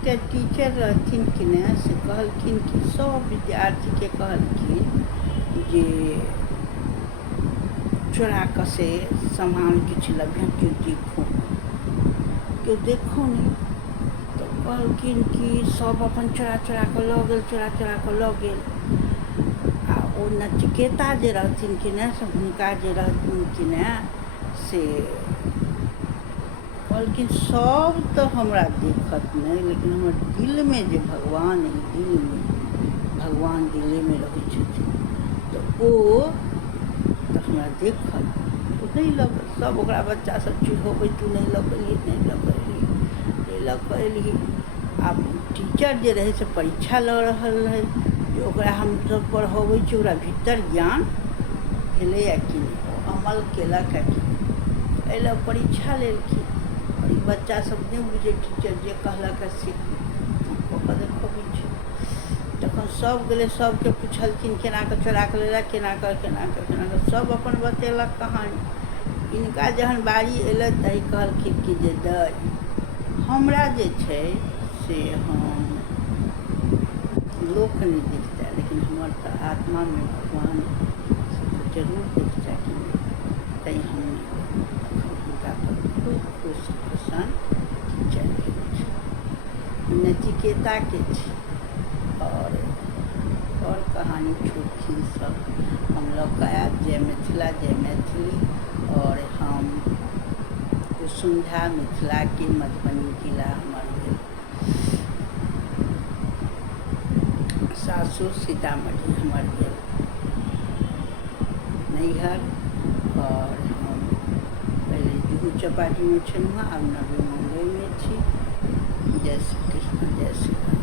एकटा टीचर रहथिन कि ने से कहलखिन कि सब विद्यार्थी के कहलखिन जे चोरा कऽ से सामान किछु लगिहन केओ देखो नहीं। तो कहलखिन कि सब अपन चोरा चोरा कऽ लऽ गेल, चोरा चोरा कऽ लऽ गेल। आ ओ नचिकेता जे रहथिन कि ने से हुनका जे रहथिन कि ने से कहलखिन सब तो हमरा देखत नहीं, लेकिन हमर दिल में जे भगवान है, दिल में भगवान दिले में रहै छथिन, तो ओ तो हमरा देखत, तो नहीं लग। सब ओकरा बच्चा सब चिढ़ोबै, तू नहीं लग एलिही, नहीं लग एलिही, नहीं लग एलिही। आब टीचर जे रहे से परीक्षा लऽ रहल रहे जे ओकरा हम सब पढ़बै छी, ओकरा भीतर ज्ञान भेलै कि नहीं, अमल केलक कि नहीं, एहि लऽ परीक्षा लेलखिन। और बच्चा सब नहीं बुझे टीचर जे कहलक से ओकर देखबै छै। तखन सब गेलै, सबके पुछलखिन केना कऽ चोरा कऽ लेलक, केना कऽ सब अपन बतेलक कहानी। इनका जहन बारी अयलै तऽ कहलखिन कि जे दाइ हमरा जे छै से हम लोक नहीं दिखता, लेकिन हमर तो आत्मा में भगवान से जरूर दिखता कि नहीं, तैं हम हुनका पर खूब खुश प्रसन्न टीचर भेल छै, नचिकेता के छै। और कहानी छोटकी सब हम लोग आयब जय मिथिला जय मैथिली। और हम कुसुंधा मिथिला के मधुबनी जिला हमर भेल, सासुर सीतामढ़ी हमर भेल, नैहर। और हम पहले जुहू चौपाटी में छलहुँ, आब नवी मुंबई में छी। जय श्री कृष्ण, जय श्री राम।